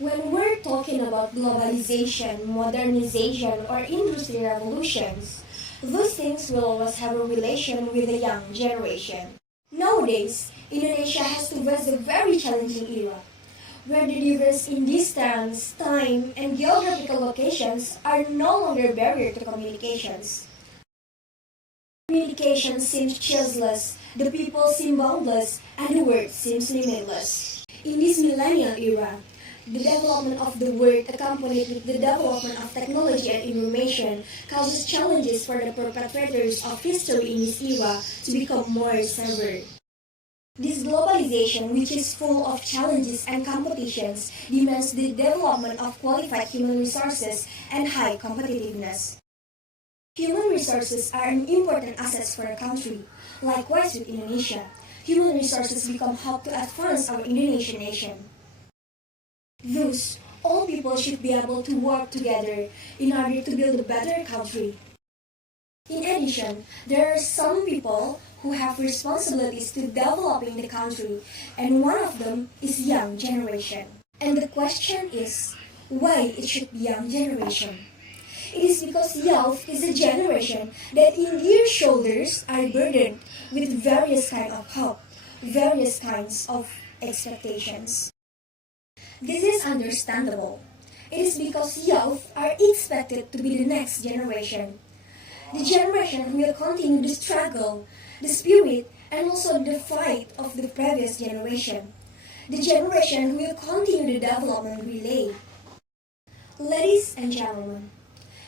When we're talking about globalization, modernization, or industry revolutions, those things will always have a relation with the young generation. Nowadays, Indonesia has to face a very challenging era, where the difference in distance, time, and geographical locations are no longer barrier to communications. Communication seems choiceless, the people seem boundless, and the world seems limitless. In this millennial era, the development of the world accompanied with the development of technology and information causes challenges for the perpetrators of history in this era to become more severe. This globalization, which is full of challenges and competitions, demands the development of qualified human resources and high competitiveness. Human resources are an important asset for a country. Likewise with Indonesia, human resources become hub to advance our Indonesian nation. Thus, all people should be able to work together in order to build a better country. In addition, there are some people who have responsibilities to developing the country, and one of them is young generation. And the question is, why it should be young generation? It is because youth is a generation that in their shoulders are burdened with various kinds of hope, various kinds of expectations. This is understandable. It is because youth are expected to be the next generation. The generation who will continue the struggle, the spirit, and also the fight of the previous generation. The generation who will continue the development relay. Ladies and gentlemen,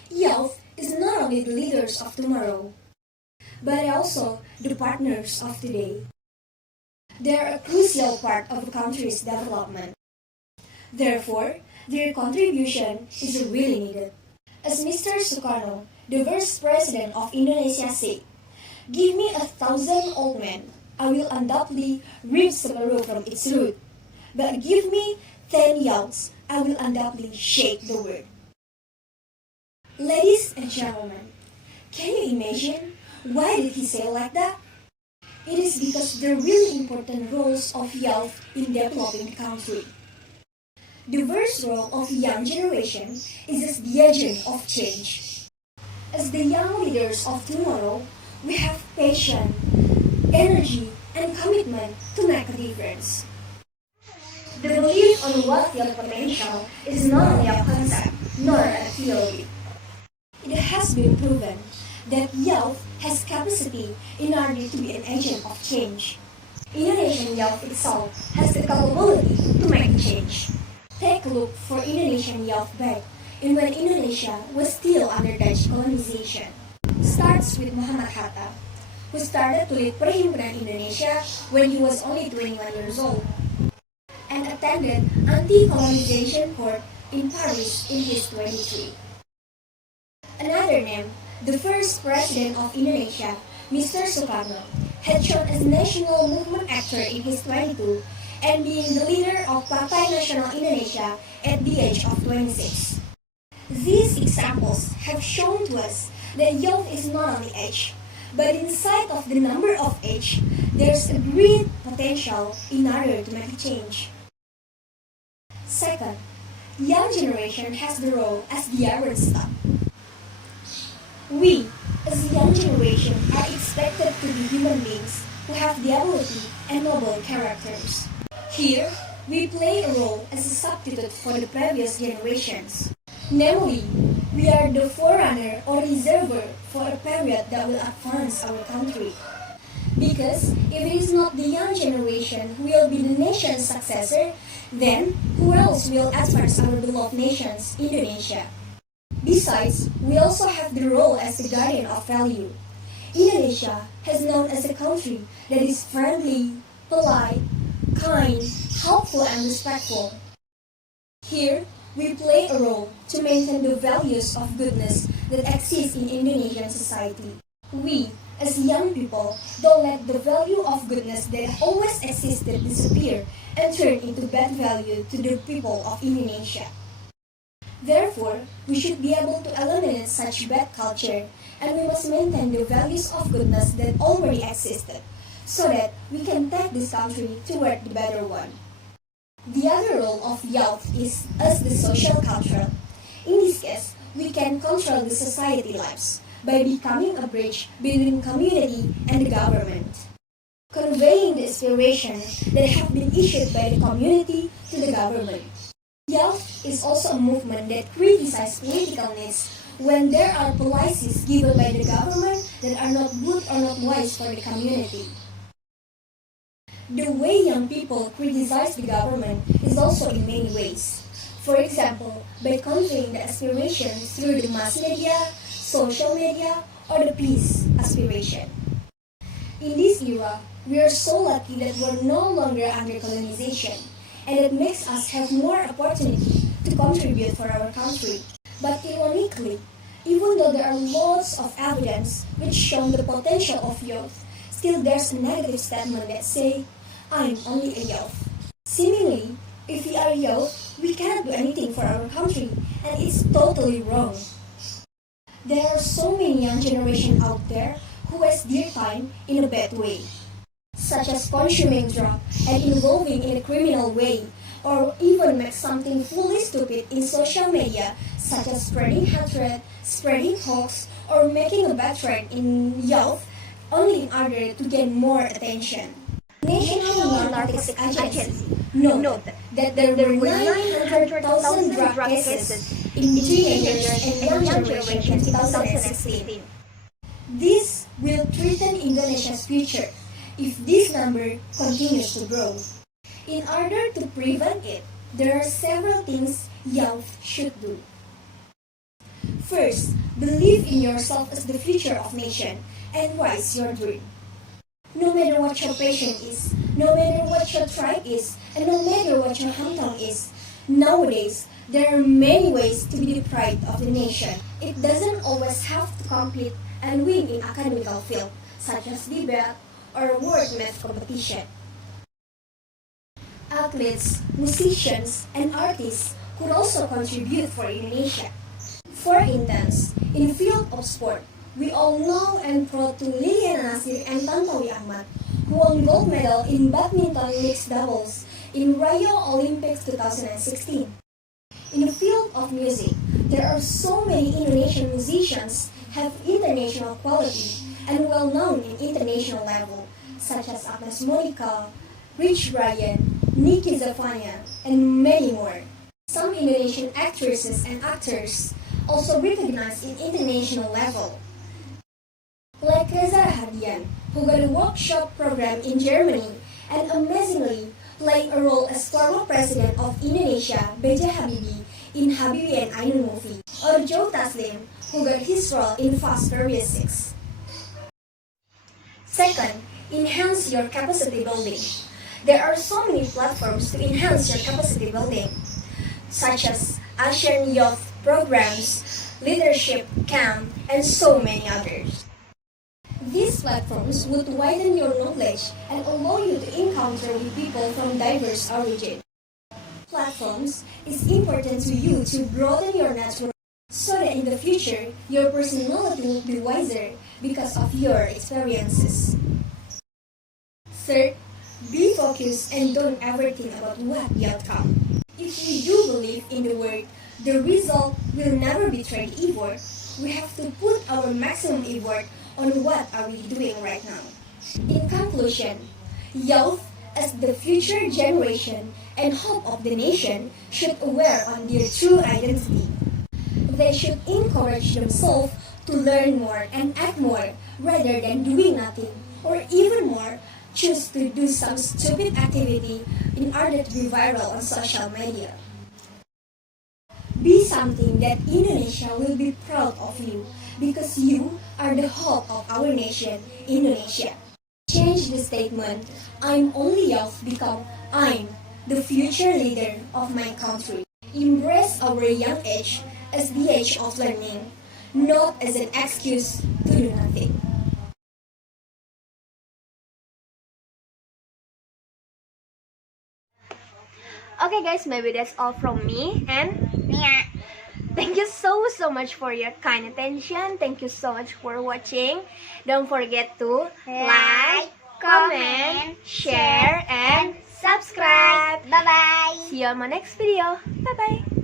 youth is not only the leaders of tomorrow, but also the partners of today. They are a crucial part of a country's development. Therefore, their contribution is really needed. As Mr. Sukarno, the Vice President of Indonesia said, "Give me 1,000 old men, I will undoubtedly rip Semeru from its root. But give me 10 youngs, I will undoubtedly shake the world." Ladies and gentlemen, can you imagine why did he say like that? It is because the really important roles of youth in developing the country. The first role of young generation is as the agent of change. As the young leaders of tomorrow, we have passion, energy, and commitment to make a difference. The belief on wealth and potential is not only a concept, nor a theory. It has been proven that youth has capacity in order to be an agent of change. Indonesian youth itself has the capability to make change. Take a look for Indonesian youth back in when Indonesia was still under Dutch colonization. Starts with Muhammad Hatta, who started to lead Perhimpunan Indonesia when he was only 21 years old, and attended anti-colonization court in Paris in his 23. Another name, the first president of Indonesia, Mr. Sukarno, had shown as national movement actor in his 22 and being the leader of Partai Nasional Indonesia at the age of 26. These examples have shown to us that youth is not only age, but inside of the number of age, there's a great potential in order to make a change. Second, young generation has the role as the iron stock. We, as a young generation, are expected to be human beings who have the ability and noble characters. Here, we play a role as a substitute for the previous generations. Namely, we are the forerunner or reservoir for a period that will advance our country. Because if it is not the young generation who will be the nation's successor, then who else will advance our beloved nation's Indonesia? Besides, we also have the role as the guardian of value. Indonesia has known as a country that is friendly, polite, kind, helpful, and respectful. Here, we play a role to maintain the values of goodness that exist in Indonesian society. We, as young people, don't let the value of goodness that always existed disappear and turn into bad value to the people of Indonesia. Therefore, we should be able to eliminate such bad culture, and we must maintain the values of goodness that already existed, so that we can take this country toward the better one. The other role of youth is as the social control. In this case, we can control the society lives by becoming a bridge between community and the government, conveying the aspirations that have been issued by the community to the government. Youth is also a movement that criticizes political needs when there are policies given by the government that are not good or not wise for the community. The way young people criticize the government is also in many ways. For example, by conveying the aspirations through the mass media, social media, or the peace aspiration. In this era, we are so lucky that we're no longer under colonization, and it makes us have more opportunity to contribute for our country. But ironically, even though there are lots of evidence which show the potential of youth, still there's a negative statement that say, I'm only a youth. Seemingly, if we are youth, we cannot do anything for our country, and it's totally wrong. There are so many young generation out there who waste their time in a bad way, such as consuming drugs and involving in a criminal way, or even make something fully stupid in social media, such as spreading hatred, spreading hoax, or making a bad trend in youth only in order to gain more attention. National Narcotics Agency noted that there were 900,000 drug cases in teenagers and young generation in 2016. This will threaten Indonesia's future if this number continues to grow. In order to prevent it, there are several things youth should do. First, believe in yourself as the future of nation and rise your dream. No matter what your passion is, no matter what your tribe is, and no matter what your hometown is, nowadays, there are many ways to be the pride of the nation. It doesn't always have to compete and win in academical field, such as debate or word math competition. Athletes, musicians, and artists could also contribute for Indonesia. For instance, in the field of sport, we all know and proud to Liliana Nasir and Tantowi Ahmad, who won gold medal in badminton mixed doubles in Rio Olympics 2016. In the field of music, there are so many Indonesian musicians have international quality and well known in international level, such as Agnes Monica, Rich Brian, Nicky Zafania, and many more. Some Indonesian actresses and actors also recognized in international level, like Reza Rahadian, who got a workshop program in Germany and amazingly played a role as former president of Indonesia, B.J. Habibie, in Habibie and Ainun movie, or Joe Taslim, who got his role in Fast Furious 6. Second, enhance your capacity building. There are so many platforms to enhance your capacity building, such as Asian Youth Programs, Leadership Camp, and so many others. These platforms would widen your knowledge and allow you to encounter with people from diverse origins. Platforms is important to you to broaden your network so that in the future your personality will be wiser because of your experiences. Third, be focused and don't ever think about what the outcome. If we do believe in the word, the result will never betray the effort. We have to put our maximum effort on what are we doing right now. In conclusion, youth as the future generation and hope of the nation should aware on their true identity. They should encourage themselves to learn more and act more rather than doing nothing, or even more, choose to do some stupid activity in order to be viral on social media. Be something that Indonesia will be proud of you because you are the hope of our nation, Indonesia. Change the statement, I'm only youth, become I'm the future leader of my country. Embrace our young age as the age of learning, not as an excuse to do nothing. Okay guys, maybe that's all from me and Mia. thank you so much for your kind attention. Thank you so much for watching. Don't forget to Like, comment, share, and subscribe. Bye-bye. See you on my next video. Bye-bye.